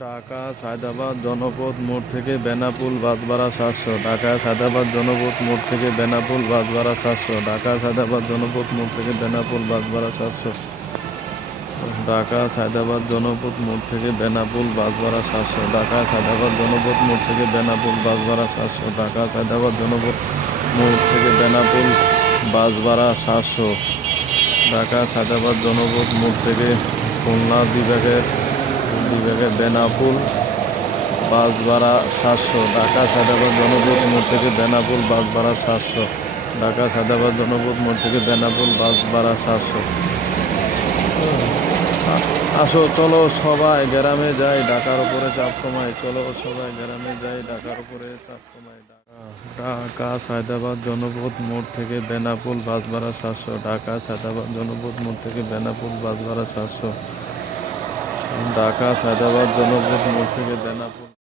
ঢাকা, সায়দাবাদ জনপথ মোড় থেকে বেনাপুল বাসভাড়া সাতশো। ঢাকা, সায়দাবাদ জনপথ মোড় থেকে বেনাপুল বাসভাড়া সাতশো। ঢাকা, সায়দাবাদ জনপথ মোড় থেকে বেনাপুল বাসভাড়া সাতশো। ঢাকা, সায়দাবাদ জনপথ মোড় থেকে বেনাপুল বাসভাড়া সাতশো। ঢাকা, সায়দাবাদ জনপথ মোড় থেকে বেনাপুল বাসভাড়া সাতশো। ঢাকা, সায়দাবাদ জনপথ মোড় থেকে বেনাপুল বাসভাড়া সাতশো। ঢাকা, সায়দাবাদ জনপথ মোড় থেকে খুলনা বিভাগের বিভাগের বেনাপুল বাস ভাড়া সাতশো, ঢাকা সায়দাবাদ জনপথ মোড় থেকে বেনাপুল বাস ভাড়া সাতশো, ঢাকা সায়দাবাদ জনপথ মোড় থেকে বেনাপুল বাস ভাড়া সাতশো। আসো, চলো সবাই গ্রামে যাই, ঢাকার উপরে চাপ কমাই, চলো সবাই গ্রামে যাই, ঢাকার উপরে চাপ কমাই। ঢাকা ঢাকা সায়দাবাদ জনপথ মোড় থেকে বেনাপুল বাস ভাড়া সাতশো, ঢাকা সায়দাবাদ জনপথ মোড় থেকে বেনাপুল বাস ভাড়া সাতশো। ঢাকা সায়দাবাদ জনপথ মোড় থেকে বেনাপুল